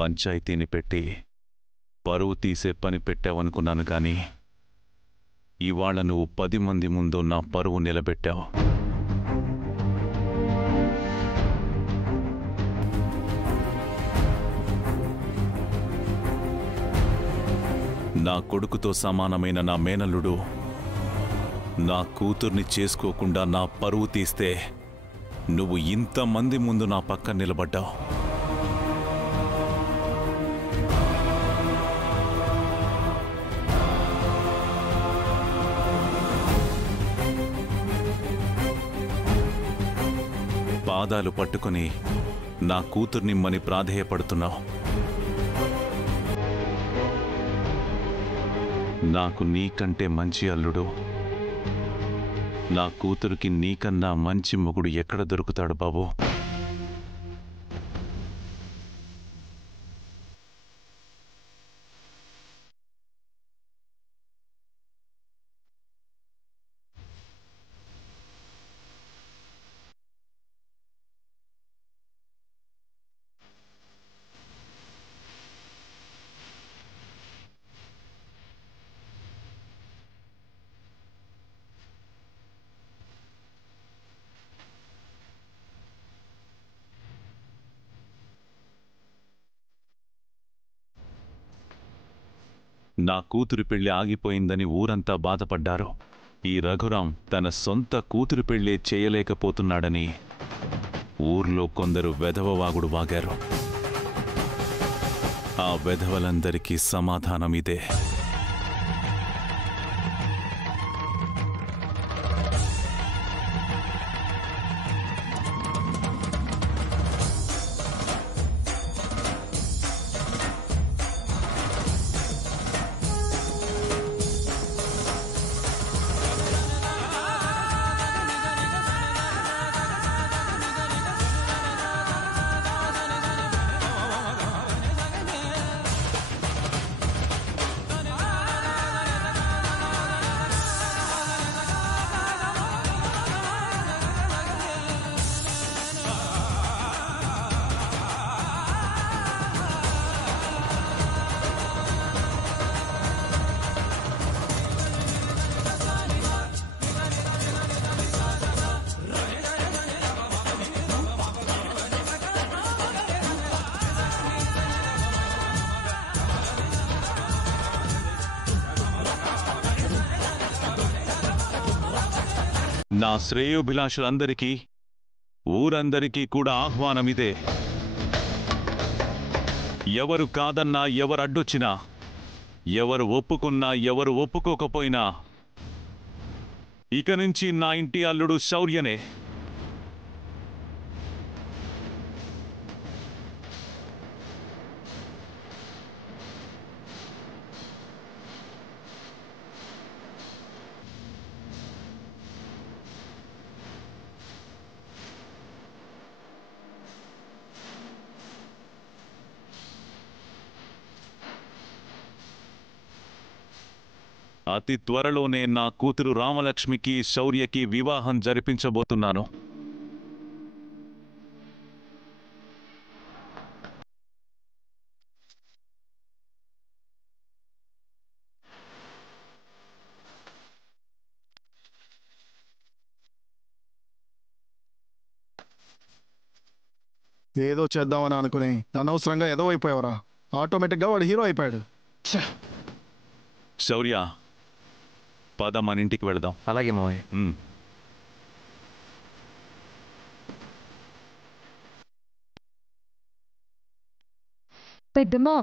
పంచాయతీని పెట్టి పరువు తీసే పని పెట్టావనుకున్నాను కానీ ఇవాళ నువ్వు 10 మంది ముందు నా పరువు నిలబెట్టావు. నా కొడుకుతో సమానమైన నా మేనల్లుడు నా కూతుర్ని చేసుకోకుండా నా పరువు తీస్తే నువ్వు ఇంతమంది ముందు నా పక్కన నిలబడ్డావు. పాదాలు పట్టుకుని నా కూతుర్నిమ్మని ప్రాధేయపడుతున్నావు. నాకు నీకంటే మంచి అల్లుడు, నా కూతురికి నీకన్నా మంచి మొగుడు ఎక్కడ దొరుకుతాడు బాబు? నా కూతురు పెళ్లి ఆగిపోయిందని ఊరంతా బాధపడ్డారు. ఈ రఘురాం తన సొంత కూతురు పెళ్లే చేయలేకపోతున్నాడని ఊర్లో కొందరు వెధవవాగుడు వాగారు. ఆ వెధవలందరికీ సమాధానం ఇదే. నా శ్రేయోభిలాషులందరికీ ఊరందరికీ కూడా ఆహ్వానమిదే. ఎవరు కాదన్నా, ఎవరు అడ్డొచ్చినా, ఎవరు ఒప్పుకున్నా, ఎవరు ఒప్పుకోకపోయినా ఇక నుంచి నా ఇంటి అల్లుడు శౌర్యనే. అతి త్వరలోనే నా కూతురు రామలక్ష్మికి శౌర్యకి వివాహం జరిపించబోతున్నాను. ఏదో చేద్దామని అనుకుని అనవసరంగా ఏదో అయిపోయావరా. ఆటోమేటిక్గా వాడు హీరో అయిపోయాడు. శౌర్య, పద మన ఇంటికి వెళదాం. అలాగే మావయ్య. పెద్దమ్మా,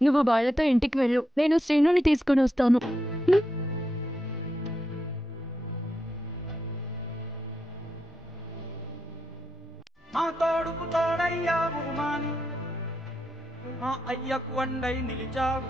నువ్వు వాళ్ళతో ఇంటికి వెళ్ళు, నేను శ్రీనుని తీసుకుని వస్తాను. మా తోడుకు తోడయ్యావు మాని, మా అయ్యకు వండై నిలిచావు.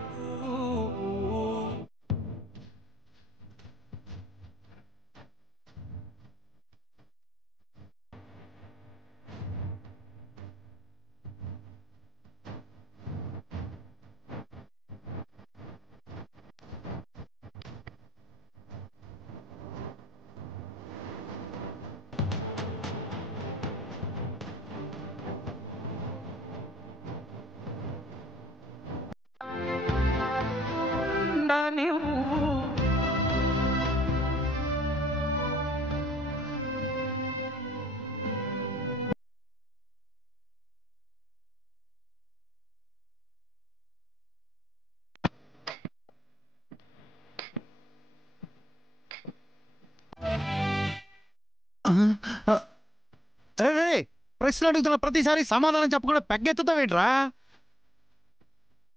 ప్రశ్న అడుగుతున్న ప్రతిసారి సమాధానం చెప్పకుండా పెగ్గెత్తుతావేంట్రా?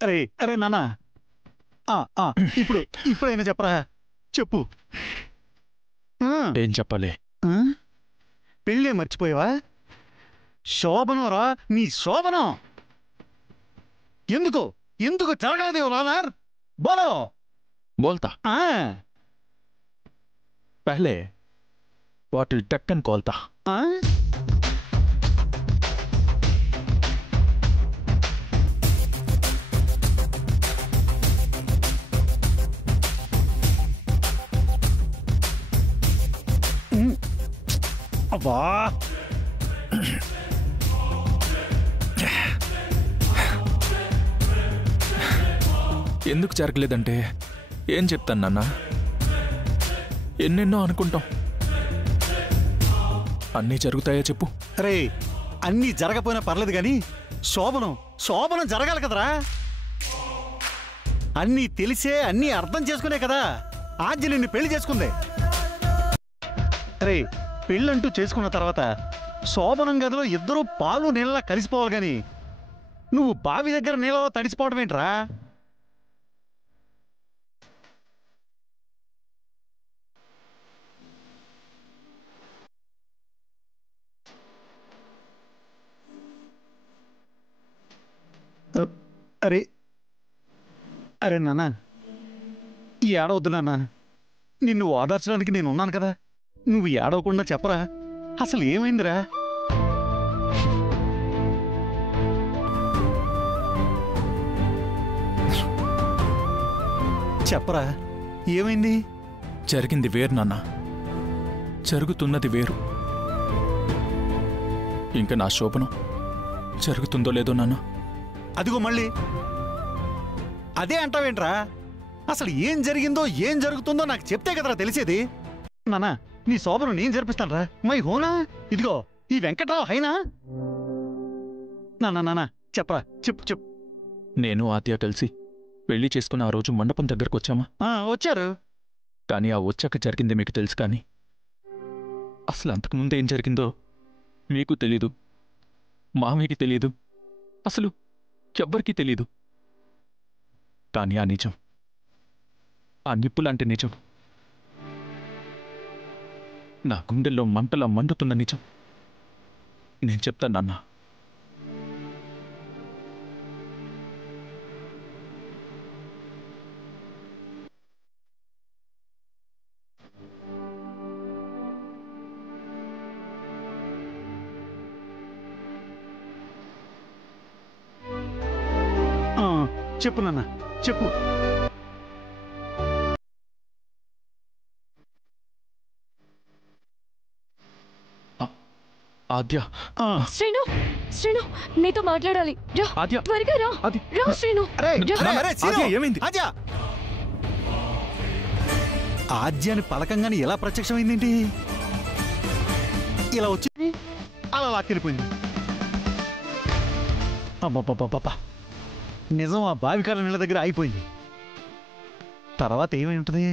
అరే అరే నాన్న, ఇప్పుడైనా చెప్పరా? చెప్పు. ఏం చెప్పాలి? పెళ్ళే మర్చిపోయావా? శోభనం రా, నీ శోభనం. ఎందుకు జరగలేదు రానార్? బోలో. बोलता पहले बॉटल टक्कन खोलता। అబ్బా ఎందుకు జరగలేదంటే ఏం చెప్తాను నాన్న? ఎన్నెన్నో అనుకుంటాం, అన్నీ జరుగుతాయో చెప్పు? రే, అన్నీ జరగపోయినా పర్లేదు కానీ శోభనం జరగాలి కదరా. అన్నీ తెలిసే అన్నీ అర్థం చేసుకునే కదా ఆద్య నిన్ను పెళ్లి చేసుకుంది. రే, పెళ్ళంటూ చేసుకున్న తర్వాత శోభనం గదిలో ఇద్దరూ పాలు నీళ్ళలా కలిసిపోవాలి గాని నువ్వు బావి దగ్గర నీళ్ళలో తడిసిపోవడం ఏంట్రా? అరే అరే నాన్న, ఈ ఏడవద్దు నాన్న. నిన్ను ఓదార్చడానికి నేను ఉన్నాను కదా, నువ్వు ఏడవకుండా చెప్పరా అసలు ఏమైందిరా? చెప్పరా ఏమైంది? జరిగింది వేరు నాన్న, జరుగుతున్నది వేరు. ఇంకా నా శోభనం జరుగుతుందో లేదో నాన్న? అదిగో మళ్ళీ అదే అంటావేంట్రా? అసలు ఏం జరిగిందో ఏం జరుగుతుందో నాకు చెప్తే కదరా తెలిసేది. నాన్న, నీ శోభనం నేను జరిపిస్తాను రా. మై హోనా? ఇదిగో ఈ వెంకట్రావు హైనా. నాన్న చెప్పరా, చెప్పు. నేను ఆద్య కలిసి పెళ్లి చేసుకున్న ఆ రోజు మండపం దగ్గరకు వచ్చామా? వచ్చారు. కానీ ఆ వచ్చాక జరిగింది మీకు తెలుసు, కానీ అసలు అంతకుముందు ఏం జరిగిందో మీకు తెలీదు, మామయ్యకి తెలీదు, అసలు ఎవ్వరికీ తెలీదు. కానీ ఆ నిజం, ఆ నిప్పులాంటి నిజం, నా గుండెల్లో మంటలా మండుతున్న నిజం నేను చెప్తాను నాన్న. చెప్పు నాన్న, చెప్పు. ఆద్య, శ్రీను నీతో మాట్లాడాలి. రా, ఆద్య, త్వరగా రా. రా శ్రీను. ఏమైంది? ఆద్య అని పలకంగానే ఎలా ప్రత్యక్షమైందేంటి? ఇలా వచ్చి అలా లాక్కెళ్ళిపోయింది. అబ్బా, నిజం ఆ బావికాల నీళ్ళ దగ్గర ఆగిపోయింది. తర్వాత ఏమై ఉంటుంది?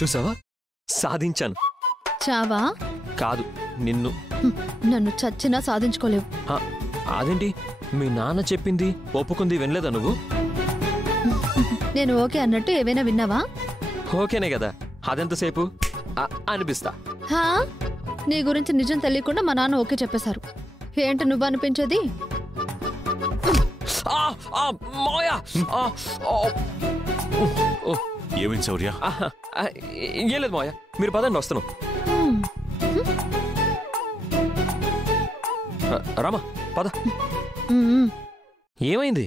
చూసావా, సాధించాను. చావా? కాదు, నిన్ను. నన్ను చచ్చినా సాధించుకోలేవు. అదేంటి, మీ నాన్న చెప్పింది ఒప్పుకుంది వినలేదా నువ్వు? నేను ఓకే అన్నట్టు ఏవైనా విన్నావా? ఓకేనే కదా, అదెంతసేపు అనిపిస్తా. హా, నీ గురించి నిజం తెలియకుండా మా నాన్న ఓకే చెప్పేశారు. ఏంటి నువ్వు అనిపించేది? ఏమైంది శౌర్య? ఏం లేదు మావయ్య, మీరు పదండి, వస్తున్నాం. రామా పద. ఏమైంది?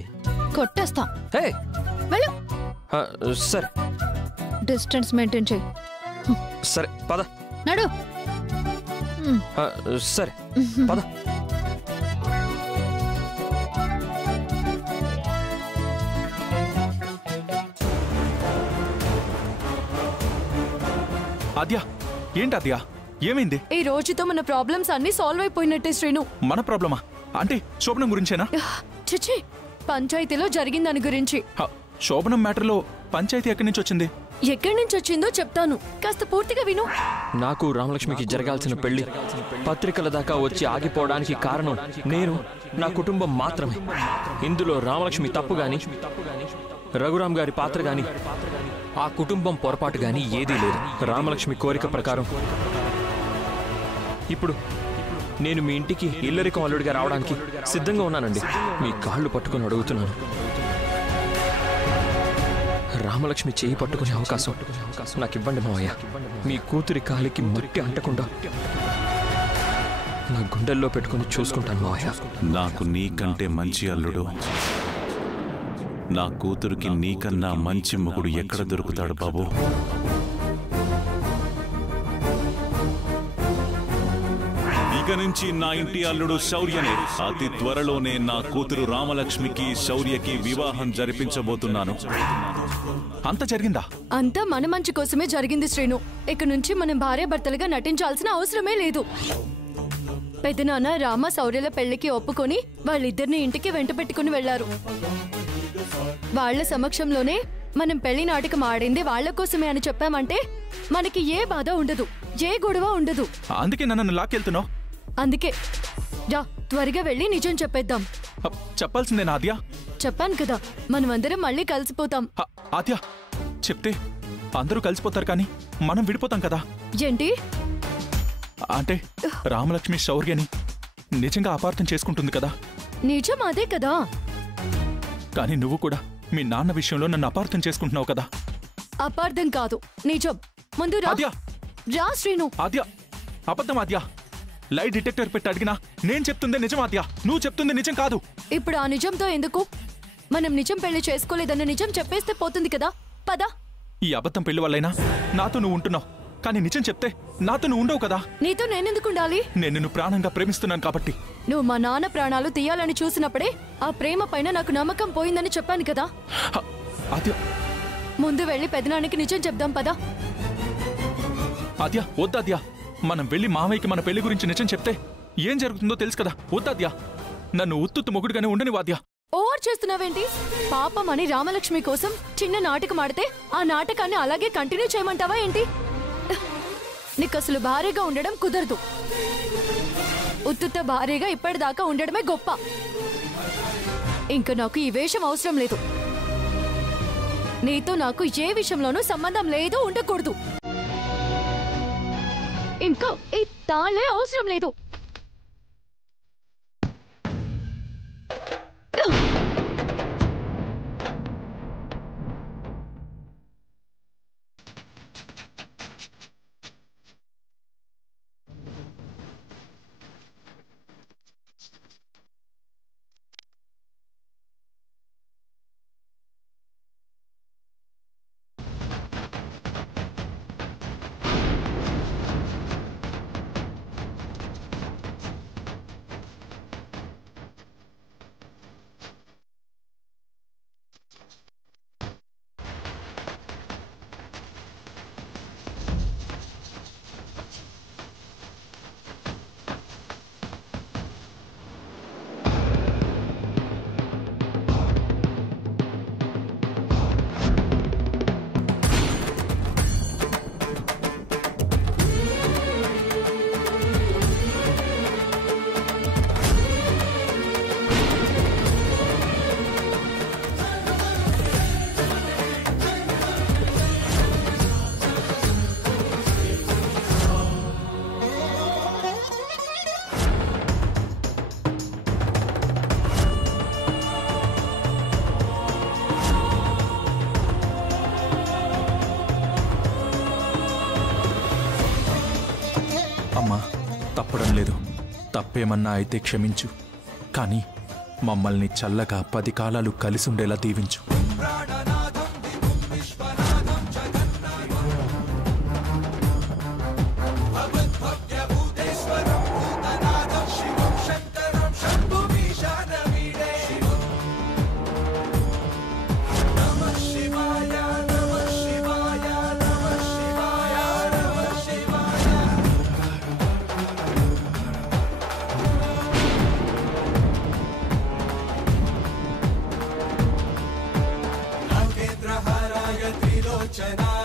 కొట్టేస్తా. హే వెళ్ళు. సరే, డిస్టెన్స్ మెయింటైన్ చేయి. సరే పద. నడు. సరే పద. ఆద్య ఏంటి ఆద్య ఏమైంది? ఈ రోజుతో మన ప్రాబ్లమ్స్ అన్ని సాల్వ్ అయిపోయినట్టే శ్రీను. మన ప్రాబ్లమా? అంటే శోభనం గురించేనా? చిచి, పంచాయతీలో జరిగిన దాని గురించి. శోభనం మ్యాటర్లో పంచాయతీ ఎక్కడి నుంచి వచ్చింది? ఎక్కడి నుంచి వచ్చిందో చెప్తాను, కాస్త పూర్తిగా విను. నాకు రామలక్ష్మికి జరగాల్సిన పెళ్లి పత్రికల దాకా వచ్చి ఆగిపోవడానికి కారణం నేను, నా కుటుంబం మాత్రమే. ఇందులో రామలక్ష్మి తప్పు గాని, రఘురామ్ గారి పాత్ర గాని, ఆ కుటుంబం పొరపాటు గాని ఏదీ లేదు. రామలక్ష్మి కోరిక ప్రకారం ఇప్పుడు నేను మీ ఇంటికి ఇల్లరికం అల్లుడిగా రావడానికి సిద్ధంగా ఉన్నానండి. మీ కాళ్ళు పట్టుకుని అడుగుతున్నాను, రామలక్ష్మి చేయి పట్టుకునే అవకాశం నాకు ఇవ్వండి మావయ్య. మీ కూతురి కాలికి మట్టి అంటకుండా నా గుండెల్లో పెట్టుకుని చూసుకుంటాను మావయ్య. నాకు నీకంటే మంచి అల్లుడు, నా కూతురికి నీకన్నా మంచి మొగుడు ఎక్కడ దొరుకుతాడు బాబు? ఇక నుంచి నా ఇంటి అల్లుడు శౌర్యనే. అతి త్వరలోనే నా కూతురు రామలక్ష్మికి శౌర్యకి వివాహం జరిపించబోతున్నాను. అంత జరిగిందా? అంతా మన మంచి కోసమే జరిగింది శ్రీను. ఇక నుంచి మనం భార్యాభర్తలుగా నటించాల్సిన అవసరమే లేదు. పెద్దనాన్న రామ శౌర్యల పెళ్లికి ఒప్పుకొని వాళ్ళిద్దరిని ఇంటికి వెంట పెట్టుకుని వెళ్లారు. వాళ్ల సమక్షంలోనే మనం పెళ్లి నాటకం ఆడింది వాళ్ల కోసమే అని చెప్పామంటే మనకి ఏ బాధ ఉండదు, ఏ గొడవ ఉండదు. అందుకే నన్ను లాక్కెళ్తున్నావు. అందుకే రా, త్వరగా వెళ్ళి నిజం చెప్పేద్దాం. చెప్పాల్సిందే ఆద్య. చెప్పాను కదా, మనమందరం మళ్ళీ కలిసిపోతాం. ఆద్య, చెప్తే అందరూ కలిసిపోతారు కానీ మనం విడిపోతాం కదా. ఏంటి అంటే రామలక్ష్మి శౌర్యని నిజంగా అపార్థం చేసుకుంటుంది కదా. నిజం అదే కదా. కానీ నువ్వు కూడా మీ నాన్న విషయంలో నన్ను అపార్థం చేసుకుంటున్నావు కదా. అపార్థం కాదు, నిజం. ముందు రా. ఆద్య, రా శ్రీను. ఆద్య, అబద్ధం ఆద్య. లై డిటెక్టర్ పెట్టి అడిగినా నేను చెప్తుంది నిజం ఆద్య, నువ్వు చెప్తుంది నిజం కాదు. ఇప్పుడు ఆ నిజంతో ఎందుకు? మనం నిజం పెళ్లి చేసుకోలేదన్న నిజం చెప్పేస్తే పోతుంది కదా. పద. ఈ అబద్ధం పెళ్లి వల్లైనా నాతో నువ్వు ఉంటున్నావు, కానీ నిజం చెప్తే నాతో నువ్వు ఉండవు కదా. నీతో నేనెందుకు ఉండాలి? నేను నిన్ను ప్రాణంగా ప్రేమిస్తున్నాను కాబట్టి. నువ్వు మా నాన్న ప్రాణాలు తీయాలని చూసినప్పుడే ఆ ప్రేమ పైన నాకు నమ్మకం పోయిందని చెప్పాను కదా. ఆద్య, ముందు వెళ్ళి పెదనానికి నిజం చెప్దాం పద. ఆద్య, వద్దాద్య. మనం వెళ్ళి మావయ్యకి మన పెళ్లి గురించి నిజం చెప్తే ఏం జరుగుతుందో తెలుసు కదా. వద్దాద్య, నన్ను ఉత్తుత్తు మొగుడుగానే ఉండని వాద్య. ఓవర్ చేస్తున్నావేంటి? పాపం అని రామలక్ష్మి కోసం చిన్న నాటకం ఆడితే ఆ నాటకాన్ని అలాగే కంటిన్యూ చేయమంటావా ఏంటి? నీకు అసలు భార్యగా ఉండడం కుదరదు. ఉత్తుత్త భార్యగా ఇప్పటిదాకా ఉండడమే గొప్ప. ఇంకా నాకు ఈ వేషం అవసరం లేదు. నీతో నాకు ఏ విషయంలోనూ సంబంధం లేదు, ఉండకూడదు. ఇంకా ఈ తాళే అవసరం లేదు. అమ్మా, తప్పడం లేదు. తప్పేమన్నా అయితే క్షమించు, కానీ మమ్మల్ని చల్లగా 10 కాలాలు కలిసుండేలా దీవించు. अर्चना